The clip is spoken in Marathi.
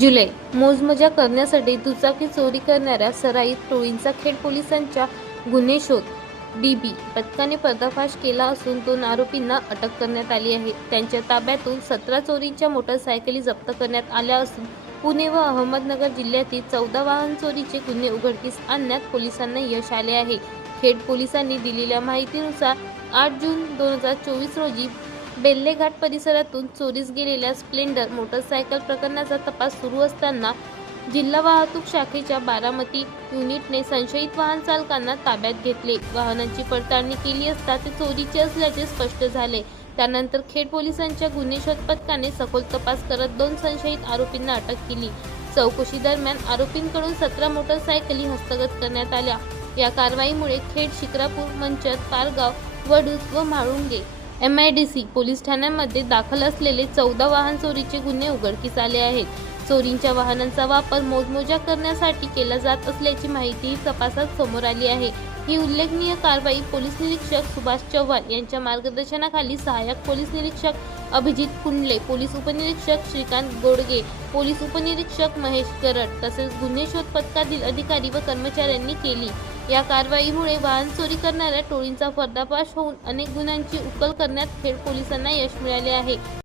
जुलै मोजमजा करण्यासाठी दुचाकी चोरी करणाऱ्या सराईत टोळींचा खेड पोलिसांच्या गुन्हे शोध डीबी पथकाने पर्दाफाश केला असून 2 आरोपींना अटक करण्यात आली आहे। त्यांच्या ताब्यातून 17 चोरीच्या मोटरसायकली जप्त करण्यात आल्या असून पुणे व अहमदनगर जिल्ह्यातील 14 वाहन चोरीचे गुन्हे उघडकीस आणण्यात पोलिसांना यश आले आहे। खेड पोलिसांनी दिलेल्या माहितीनुसार 8 जून 2024 रोजी बेल्लेघाट परिसरातून चोरीस गेलेल्या स्प्लेंडर मोटरसायकल प्रकरणाचा तपास सुरू असताना जिल्हा वाहतूक शाखेच्या बारामती युनिटने संशयित वाहन चालकांना ताब्यात घेतले। वाहनांची पडताळणी केली असता ते चोरीचे असल्याचे स्पष्ट झाले। त्यानंतर खेड पोलिसांच्या गुन्हे शोध पथकाने सखोल तपास करत 2 संशयित आरोपींना अटक केली। चौकशी दरम्यान आरोपींकडून 17 मोटरसायकली हस्तगत करण्यात आल्या। या कारवाईमुळे खेड, शिक्रापूर, मंचर, पारगाव, वडूज व म्हाळुंगे MIDC पोलीस ठाण्यांमध्ये दाखल असलेले 14 वाहन चोरीचे गुन्हे उघडकीस आले आहेत। चोरीच्या वाहनांचा वापर मोजमोजा करण्यासाठी केला जात असल्याची माहिती तपासात समोर आली आहे। ही उल्लेखनीय कारवाई पोलीस निरीक्षक सुभाष चव्हाण यांच्या मार्गदर्शनाखाली सहाय्यक पोलीस निरीक्षक अभिजित कुंडले, पोलीस उपनिरीक्षक श्रीकांत गोडगे, पोलीस उपनिरीक्षक महेश गरड तसेच गुन्हे शोध पथकातील अधिकारी व कर्मचाऱ्यांनी केली। या कारवाईमुळे वाहन चोरी करणाऱ्या टोळींचा पर्दाफाश होऊन अनेक गुन्ह्यांची उकल करण्यात खेड पोलिसांना यश मिळाले आहे।